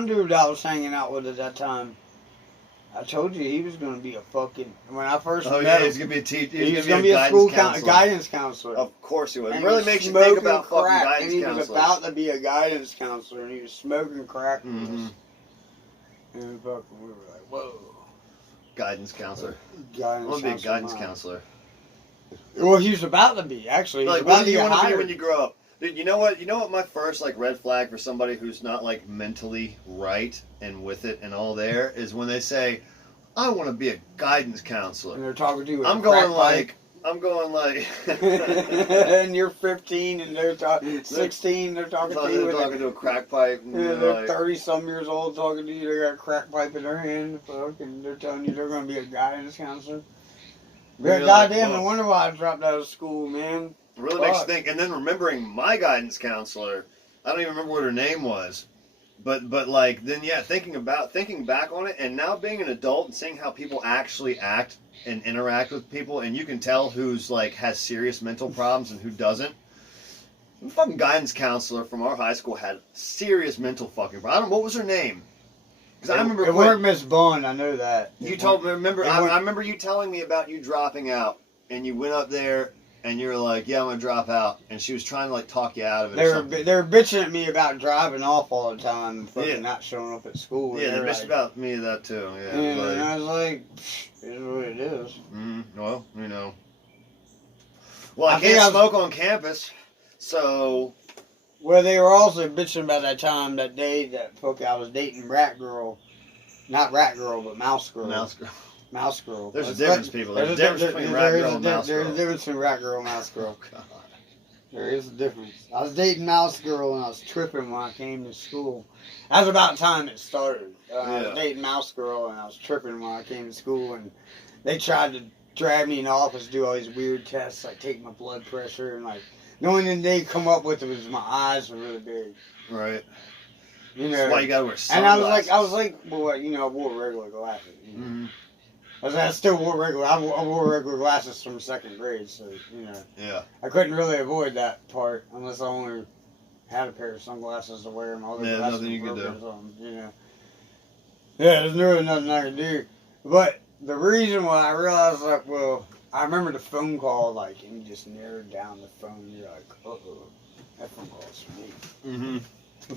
one dude I was hanging out with at that time, I told you he was going to be a fucking... When I first met him... he's going to be a teacher. He was going to be a school guidance counselor. Of course he was. And it really makes you think about fucking guidance counselors. And he was about to be a guidance counselor, and he was smoking crack. Mm-hmm. And we were like, whoa. Guidance counselor. I want to be a guidance counselor. Well, he was about to be, actually. Like, what do you want to be when you grow up? Dude, you know what? You know what my first, like, red flag for somebody who's not, like, mentally right and with it and all there is when they say, I want to be a guidance counselor. And they're talking to you with I'm going like... and you're 15 and they're 16, they're talking to you. They're talking to a crack pipe. And they're 30-some years old talking to you. They got a crack pipe in their hand. And they're telling you they're going to be a guidance counselor. Yeah, goddamn, no wonder why I dropped out of school, man. It really makes you think. And then remembering my guidance counselor, I don't even remember what her name was. But like, then yeah, thinking back on it, and now being an adult and seeing how people actually act and interact with people, and you can tell who's like has serious mental problems and who doesn't. The fucking guidance counselor from our high school had serious mental fucking problems. I don't know, what was her name? Because I remember it weren't Miss Bond. I know that. You told me. I remember you telling me about you dropping out, and you went up there. And you were like, yeah, I'm going to drop out. And she was trying to, like, talk you out of it They were bitching at me about driving off all the time and fucking not showing up at school. Yeah, they bitched about me that, too. Yeah, and I was like, it is what it is. Well, you know. Well, I can't smoke on campus, so... Well, they were also bitching about that time, that day that I was dating Rat Girl. Not Rat Girl, but Mouse Girl. Mouse Girl. There's a difference, people. There's a difference between Rat Girl and Mouse Girl. There's a difference between Rat Girl and Mouse Girl. Oh, God. There is a difference. I was dating Mouse Girl and I was tripping when I came to school. That was about time it started. I was dating Mouse Girl and I was tripping when I came to school. And they tried to drag me in the office, do all these weird tests, like take my blood pressure. And like, the only thing they come up with was my eyes were really big. Right. You know. That's why you gotta wear sunglasses. And I was like, well, you know, I wore regular glasses. You know? I still wore regular. I wore regular glasses from second grade, so you know. Yeah. I couldn't really avoid that part unless I only had a pair of sunglasses to wear. And all the nothing you could do. You know. Yeah, there's really nothing I could do. But the reason why I realized, like, well, I remember the phone call, like, and you just narrowed down the phone. You're like, that phone call's for me.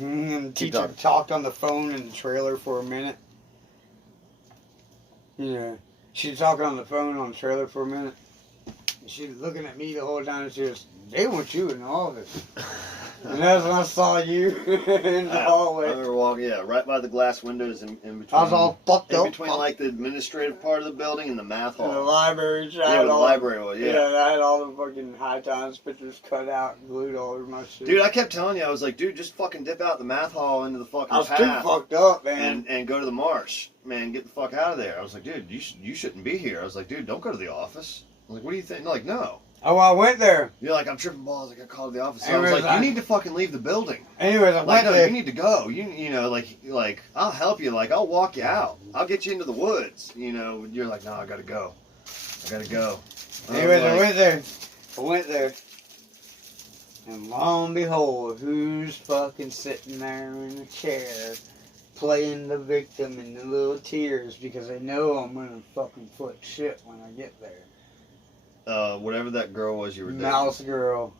And the teacher talked on the phone in the trailer for a minute. You know, she was talking on the phone on the trailer for a minute. And she was looking at me the whole time and she was, they want you in the office. And that's when I saw you in the hallway. I remember walking, right by the glass windows in between. I was all fucked up. In between, like, the administrative part of the building and the math hall. And the library. Yeah, the library was, I had all the fucking High Times pictures cut out and glued all over my shit. Dude, I kept telling you, I was like, dude, just fucking dip out the math hall into the fucking path. I was too fucked up, man. And go to the marsh. Man, get the fuck out of there. I was like, dude, you shouldn't be here. I was like, dude, don't go to the office. I was like, what do you think? No, like, no. Oh, I went there. You're like, I'm tripping balls. I got called to the office. So I was like, you need to fucking leave the building. Anyways, I went there. You need to go. You know, like I'll help you. Like, I'll walk you out. I'll get you into the woods. You know, you're like, no, I gotta go. Anyways, I went there. And lo and behold, who's fucking sitting there in a chair playing the victim in the little tears because they know I'm gonna fucking flip shit when I get there. Whatever that girl was you were dating. Mouse Girl.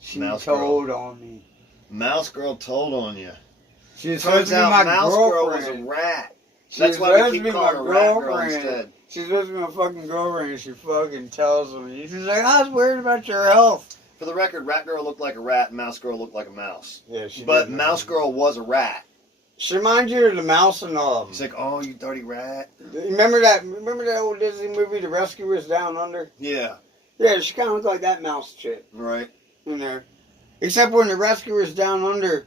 She told on me. Mouse Girl told on you. She was supposed to be my Mouse Girl was a rat. That's why we keep calling her Rat Girl instead. She's supposed to be my fucking girlfriend and she fucking tells me. She's like, I was worried about your health. For the record, Rat Girl looked like a rat and Mouse Girl looked like a mouse. Yeah, but Mouse Girl was a rat. She reminds you of the mouse and She's like, oh, you dirty rat. Remember that old Disney movie, The Rescuers Down Under? Yeah. Yeah, she kind of looked like that mouse chick. Right. In there. Except when The Rescuers Down Under,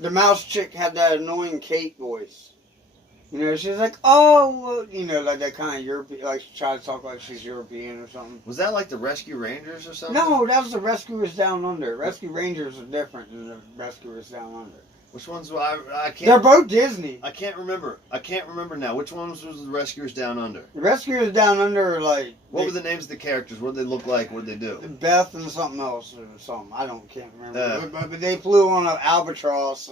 the mouse chick had that annoying Kate voice. You know, she's like, oh, well, you know, like that kind of European, like she tried to talk like she's European or something. Was that like the Rescue Rangers or something? No, that was the Rescuers Down Under. Rescue Rangers are different than the Rescuers Down Under. Which ones? I can't. They're both Disney. I can't remember. now. Which ones was the Rescuers Down Under? The Rescuers Down Under are like... What were the names of the characters? What did they look like? What did they do? Beth and something else or something. I can't remember. But they flew on an albatross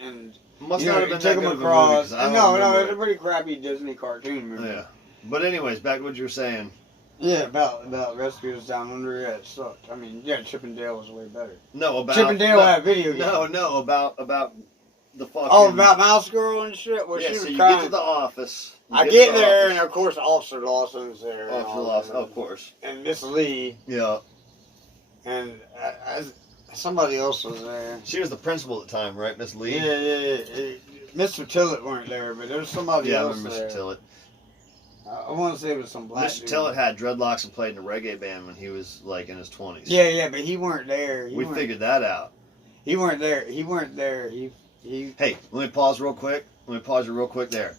and Must you not know, have been take that them good across. of a movie, 'cause I No, don't no, remember it's a it. pretty crappy Disney cartoon movie. Yeah. But anyways, back to what you were saying. Yeah, about Rescuers Down Under. Yeah, it sucked. I mean, yeah, Chip and Dale was way better. No, about Chip and Dale had video games. No, about the fucking. Oh, about Mouse Girl and shit. Well, Yeah, she was so you crying. get to the office. I get there, and of course, Officer Lawson's there. Officer Lawson, of course. And Miss Lee. Yeah. And somebody else was there. She was the principal at the time, right, Miss Lee? Yeah. Mr. Tillett weren't there, but there was somebody else I remember there. Mr. Tillett. I want to say it was some black Mr. dude. Tillett had dreadlocks and played in a reggae band when he was like in his 20s. Yeah, but he weren't there. We figured that out. He weren't there. He. Hey, let me pause real quick. There.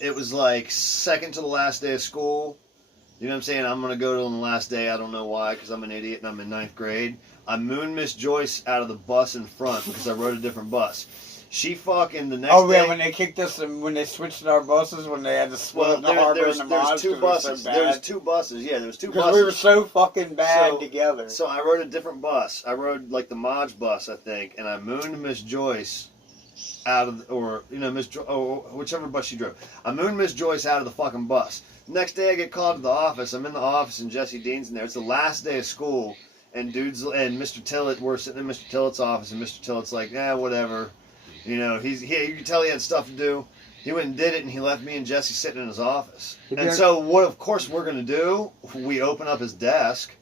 It was like second to the last day of school. You know what I'm saying? I'm going to go to the last day. I don't know why, because I'm an idiot and I'm in 9th grade. I mooned Miss Joyce out of the bus in front because I rode a different bus. She fucking the next day. Oh, yeah, when they kicked us and when they switched our buses, when they had to split up the harbor and the mods. There was two buses. Yeah, there was two buses. Because we were so fucking bad together. So I rode a different bus. I rode like the Modge bus, I think, and I mooned Miss Joyce out of, whichever bus she drove. I mooned Miss Joyce out of the fucking bus. Next day I get called to the office. I'm in the office and Jesse Dean's in there. It's the last day of school, and Mr. Tillett, we're sitting in Mr. Tillett's office, and Mr. Tillett's like, whatever. You know, you can tell he had stuff to do. He went and did it, and he left me and Jesse sitting in his office. And so what, of course, we're going to do, we open up his desk,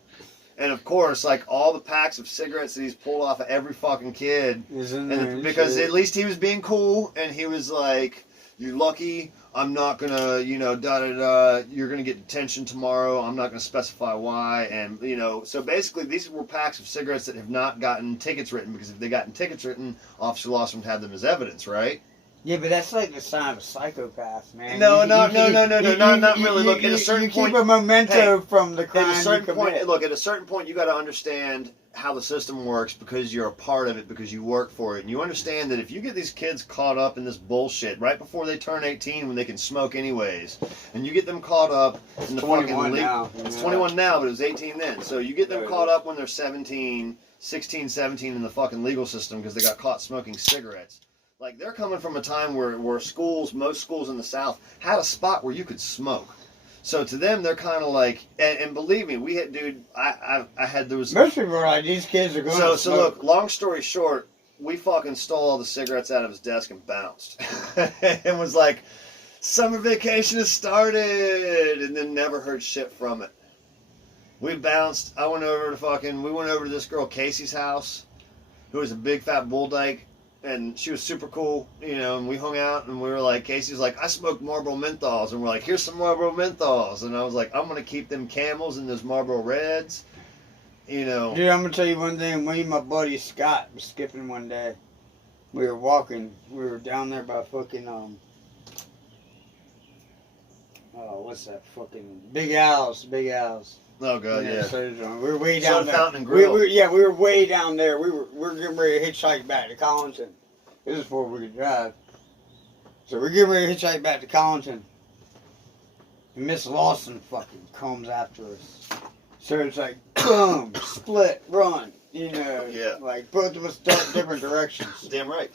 and of course, like, all the packs of cigarettes that he's pulled off of every fucking kid. Because at least he was being cool, and he was like, you're lucky, I'm not going to, you're going to get detention tomorrow, I'm not going to specify why, and, so basically these were packs of cigarettes that have not gotten tickets written, because if they gotten tickets written, Officer Lawson would have them as evidence, right? Yeah, but that's like the sign of a psychopath, man. No, not really. Look, at a certain point, you keep a memento from the crime at a certain you commit. point, at a certain point, you got to understand how the system works because you're a part of it, because you work for it, and you understand that if you get these kids caught up in this bullshit right before they turn 18, when they can smoke anyways, and you get them caught up in the fucking now. It's 21 now, but it was 18 then. So you get them caught up when they're 17, 16, 17 in the fucking legal system because they got caught smoking cigarettes. Like, they're coming from a time where most schools in the South had a spot where you could smoke. So to them, they're kind of like, and believe me, we had, dude, I had those. Most people are like, these kids are going to So look, long story short, we fucking stole all the cigarettes out of his desk and bounced. And was like, summer vacation has started, and then never heard shit from it. We bounced. We went over to this girl Casey's house, who was a big fat bull dyke. And she was super cool, and we hung out, and we were like, Casey's like, I smoked Marlboro menthols, and we're like, here's some Marlboro menthols, and I was like, I'm going to keep them Camels and those Marlboro Reds, Dude, I'm going to tell you one thing. Me and my buddy Scott was skipping one day. We were walking. We were down there by fucking, what's that fucking, Big Al's. Oh, God, yeah. So we were way down there. Fountain and Grill. We were way down there. We were getting ready to hitchhike back to Collington. This is before we could drive. So we're getting ready to hitchhike back to Collington. And Miss Lawson fucking comes after us. So it's like, boom, split, run. Yeah. Like both of us start different directions. Damn right.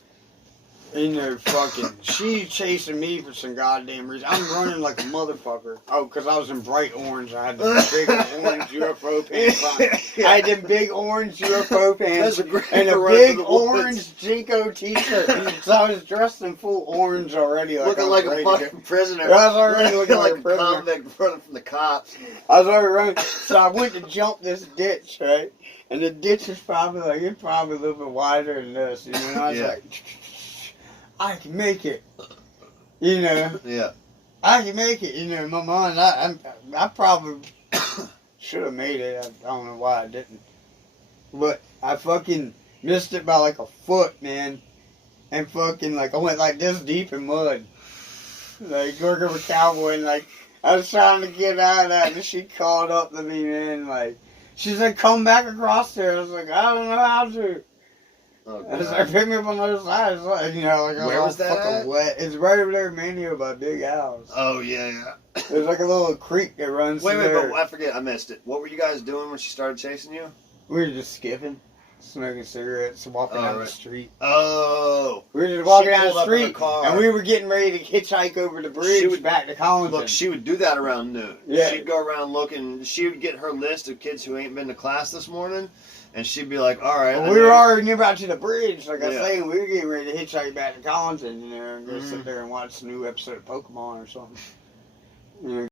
Fucking, she's chasing me for some goddamn reason. I'm running like a motherfucker. Oh, because I was in bright orange. I had the big orange UFO pants on. I had them big orange UFO pants and a big orange Jinko t-shirt. So I was dressed in full orange already. Looking like a fucking prisoner. I was already looking like a prisoner. Convict running from the cops. I was already running. So I went to jump this ditch, right? And the ditch is probably a little bit wider than this. And I was like... I can make it, Yeah. I can make it, in my mind. I probably should have made it. I don't know why I didn't. But I fucking missed it by like a foot, man. And fucking, like, I went like this deep in mud. Like, working with cowboy, and like, I was trying to get out of that, and she called up to me, man. Like, she said, come back across there. I was like, I don't know how to. Oh, I was like, pick me up on the other side. It's like, where was that fucking at? wet. It's right over there in Manio by Big House. Oh, yeah. There's like a little creek that runs Wait, through there. but I forget, I missed it. What were you guys doing when she started chasing you? We were just skipping. smoking cigarettes, walking Oh, down the right. street. Oh. We were just walking She down pulled the up in a street, car. and we were getting ready to hitchhike over the bridge back to Collington. Look, she would do that around noon. Yeah. She'd go around looking. She would get her list of kids who ain't been to class this morning, and she'd be like, "All right." Well, we were already near about to the bridge, like I was Yeah. saying. We were getting ready to hitchhike back to Collington, and go Mhm. sit there and watch a new episode of Pokemon or something. You know,